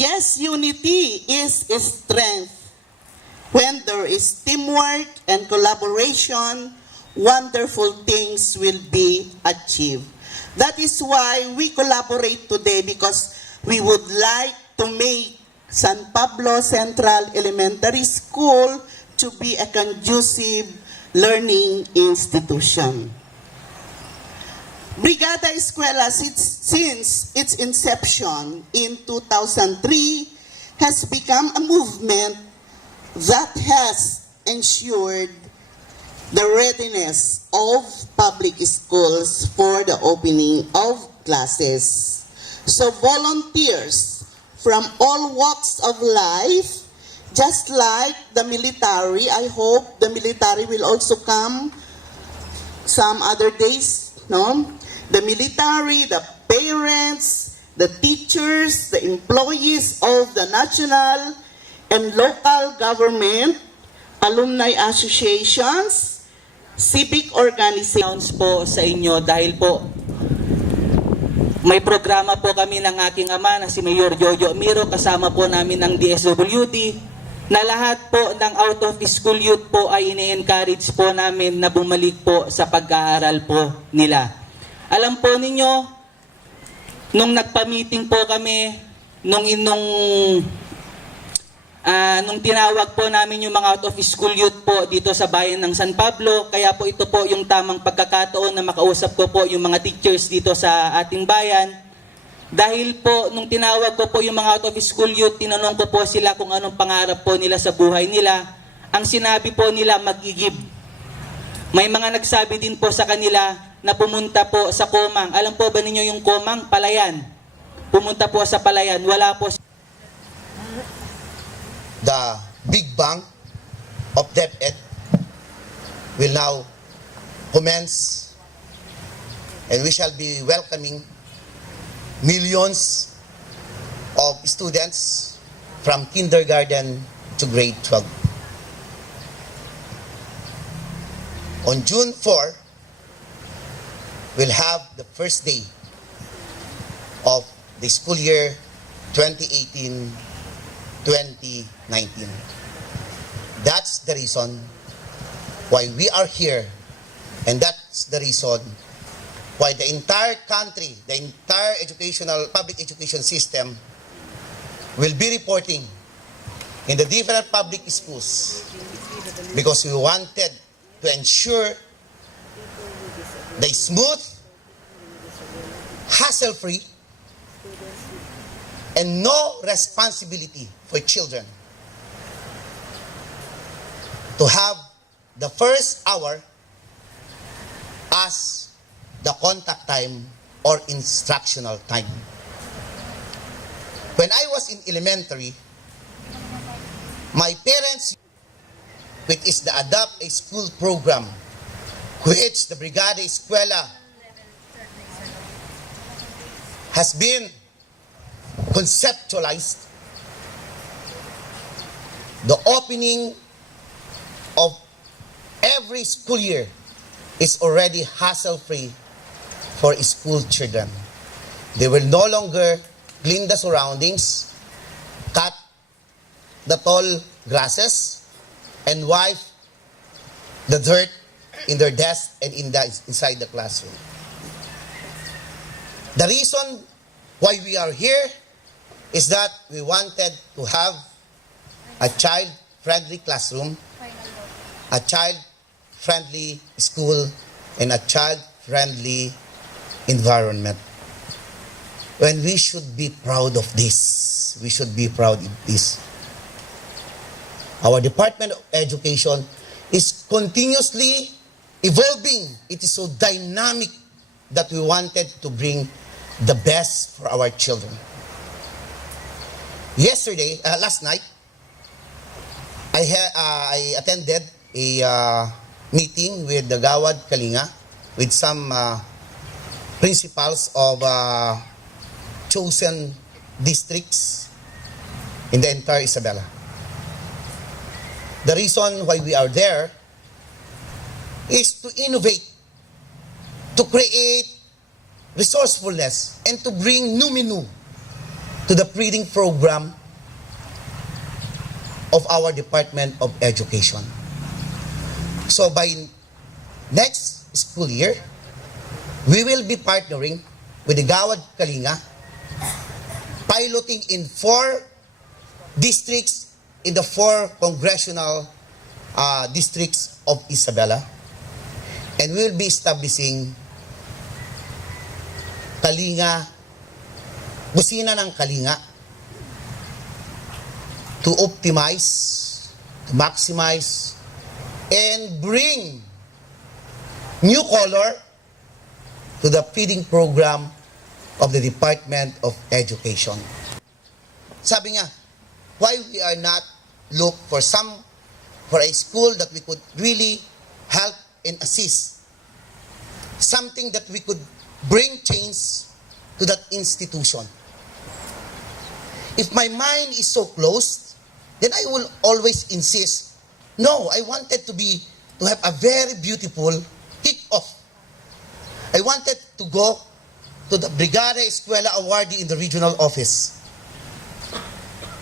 Yes, unity is strength. When there is teamwork and collaboration, wonderful things will be achieved. That is why we collaborate today, because we would like to make San Pablo Central Elementary School to be a conducive learning institution. Brigada Eskwela, since its inception in 2003, has become a movement that has ensured the readiness of public schools for the opening of classes. So volunteers from all walks of life, just like the military, I hope the military will also come some other days, no? The military, the parents, the teachers, the employees of the national and local government, alumni associations, civic organizations po sa inyo dahil po may programa po kami ng aking ama na si Mayor Jojo Miro, kasama po namin ng DSWD, na lahat po ng out of school youth po ay ini-encourage po namin na bumalik po sa pag-aaral po nila. Alam po ninyo, nung nagpa-meeting po kami, nung tinawag po namin yung mga out of school youth po dito sa bayan ng San Pablo, kaya po ito po yung tamang pagkakataon na makausap ko po yung mga teachers dito sa ating bayan. Dahil po, nung tinawag ko po yung mga out of school youth, tinanong ko po sila kung anong pangarap po nila sa buhay nila. Ang sinabi po nila, mag-igib. May mga nagsabi din po sa kanila na pumunta po sa Komang. Alam po ba ninyo yung Komang? Palayan. Pumunta po sa Palayan. Wala po. The big bang of DepEd will now commence, and we shall be welcoming millions of students from kindergarten to grade 12. On June 4, we'll have the first day of the school year 2018-2019. That's the reason why we are here, and that's the reason why the entire country, the entire public education system will be reporting in the different public schools, because we wanted to ensure the smooth, hassle-free, and no responsibility for children to have the first hour as the contact time or instructional time. When I was in elementary, my parents, which is the Adopt a School program, which the Brigada Eskwela has been conceptualized, the opening of every school year is already hassle-free for school children. They will no longer clean the surroundings, cut the tall grasses, and wipe the dirt in their desk and inside the classroom. The reason why we are here is that we wanted to have a child-friendly classroom, a child-friendly school, and a child-friendly environment. When we should be proud of this. We should be proud of this. Our Department of Education is continuously evolving. It is so dynamic that we wanted to bring the best for our children. Last night, I attended a meeting with the Gawad Kalinga with some principals of chosen districts in the entire Isabela. The reason why we are there is to innovate, to create resourcefulness, and to bring new to the breeding program of our Department of Education. So by next school year, we will be partnering with the Gawad Kalinga, piloting in 4 districts in the 4 congressional districts of Isabela, and we will be establishing Kalinga, kusina ng Kalinga, to optimize, to maximize, and bring new color to the feeding program of the Department of Education. Sabi niya, why we are not look for a school that we could really help and assist, something that we could bring change to that institution. If my mind is so closed, then I will always insist, no, I wanted to have a very beautiful kick-off. I wanted to go to the Brigada Eskwela awardee in the regional office.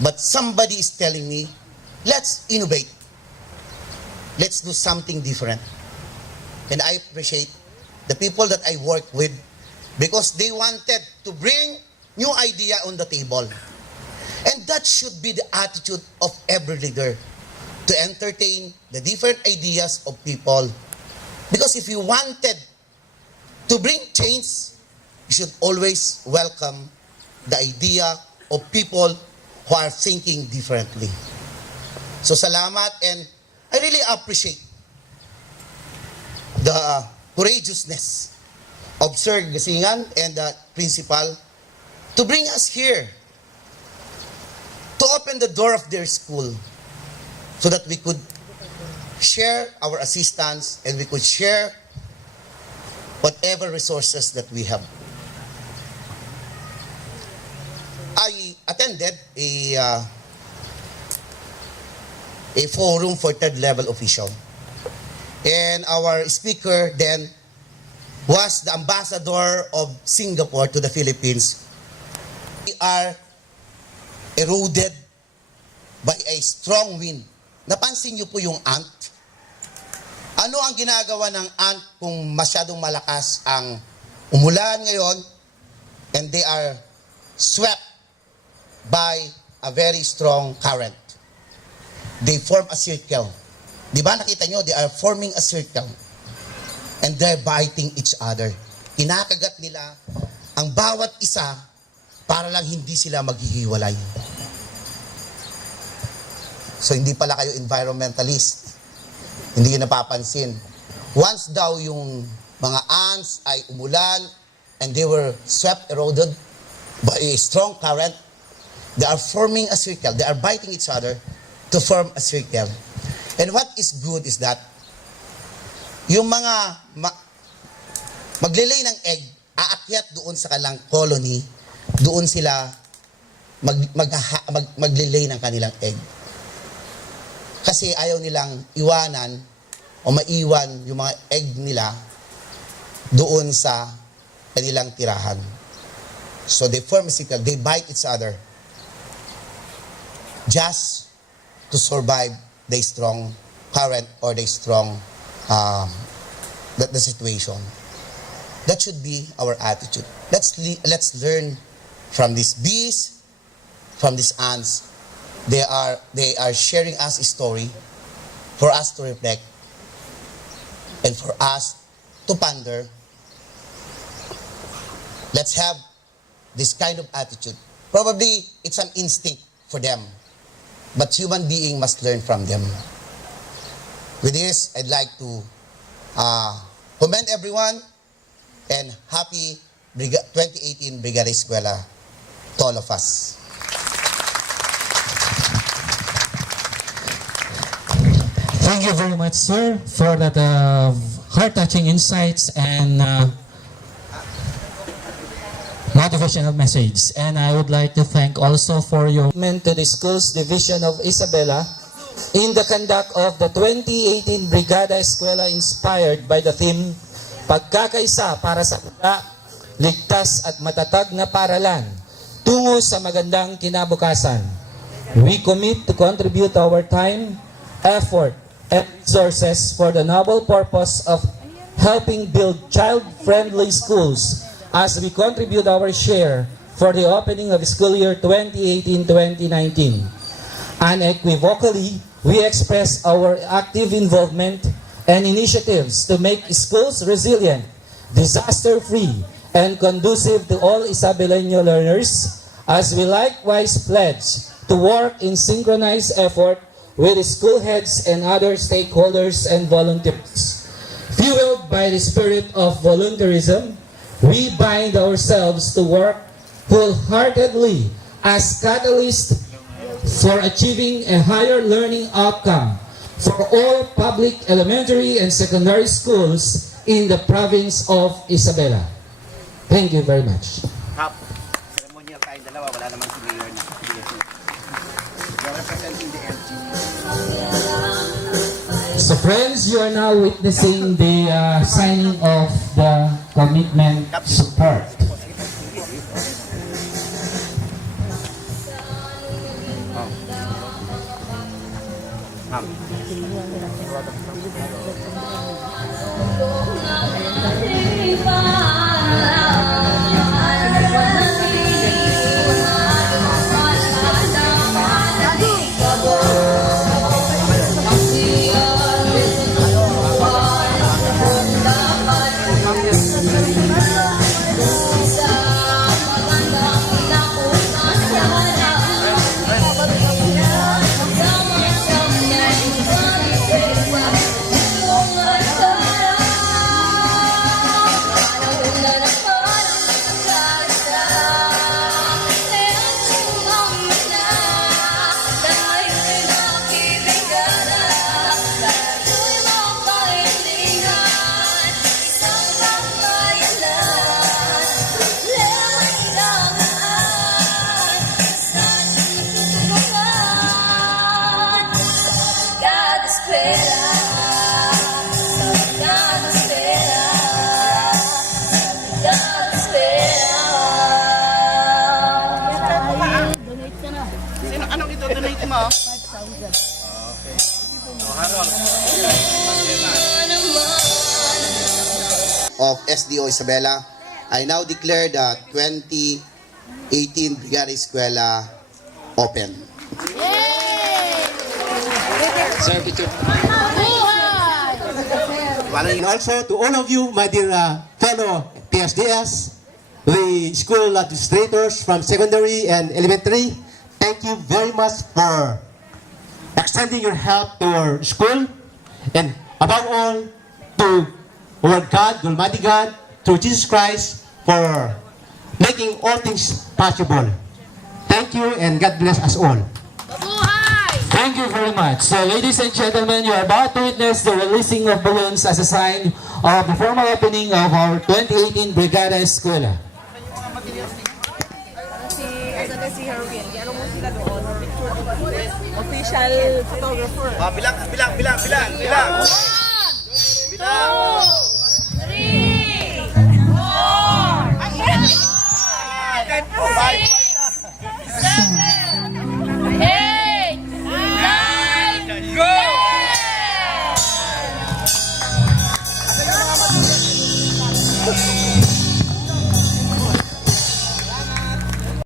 But somebody is telling me, let's innovate. Let's do something different. And I appreciate the people that I work with because they wanted to bring new idea on the table. And that should be the attitude of every leader, to entertain the different ideas of people. Because if you wanted to bring change, you should always welcome the idea of people who are thinking differently. So salamat, and I really appreciate the courageousness of Sir Gasingan and the principal to bring us here, to open the door of their school so that we could share our assistance and we could share whatever resources that we have. I attended a forum for third level official. And our speaker then was the ambassador of Singapore to the Philippines. We are eroded by a strong wind. Napansin niyo po yung ant? Ano ang ginagawa ng ant kung masyadong malakas ang umulan ngayon and they are swept by a very strong current? They form a circle. Di ba nakita nyo? They are forming a circle. And they're biting each other. Kinakagat nila ang bawat isa para lang hindi sila maghihiwalay. So hindi pala kayo environmentalist. Hindi yun napapansin. Once daw yung mga ants ay umulan and they were swept, eroded by a strong current, they are forming a circle. They are biting each other to form a circle. And what is good is that yung mga maglilay ng egg, aakyat doon sa kanilang colony, doon sila maglilay ng kanilang egg. Kasi ayaw nilang iwanan o maiwan yung mga egg nila doon sa kanilang tirahan. So they form a circle, they bite each other just to survive the strong current or the strong the situation. That should be our attitude. Let's learn from these bees, from these ants. They are sharing us a story for us to reflect and for us to ponder. Let's have this kind of attitude. Probably it's an instinct for them, but human being must learn from them. With this, I'd like to commend everyone and happy 2018 Brigada Eskwela to all of us. Thank you very much, sir, for that heart-touching insights and motivational message. And I would like to thank also for your commitment to the Schools Division of Isabela in the conduct of the 2018 Brigada Eskwela inspired by the theme Pagkakaisa para sa Pula, Ligtas at Matatag na Paralan tungo sa magandang kinabukasan. We commit to contribute our time, effort, and resources for the noble purpose of helping build child-friendly schools as we contribute our share for the opening of school year 2018-2019. Unequivocally, we express our active involvement and initiatives to make schools resilient, disaster-free, and conducive to all Isabeleño learners, as we likewise pledge to work in synchronized effort with school heads and other stakeholders and volunteers. Fueled by the spirit of volunteerism, we bind ourselves to work wholeheartedly as catalysts for achieving a higher learning outcome for all public elementary and secondary schools in the province of Isabela. Thank you very much. Ceremonial tayong dalawa, wala naman si Mayor na. You're representing the LG. So friends, you are now witnessing the signing of the commitment support. Anong ito-donate mo? Of SDO Isabela, I now declare the 2018 Brigada Eskwela open. And also to all of you, my dear fellow PSDS, the school administrators from secondary and elementary, thank you very much for extending your help to our school, and above all, to our God, Almighty God, through Jesus Christ, for making all things possible. Thank you, and God bless us all. Thank you very much. So ladies and gentlemen, you are about to witness the releasing of balloons as a sign of the formal opening of our 2018 Brigada Eskwela. Si Herwin, kaya mo sila doon, official photographer. Bilang. Bilang. 1, 2, 3, 4, 5, 6, 7, 8, 9, go! Go!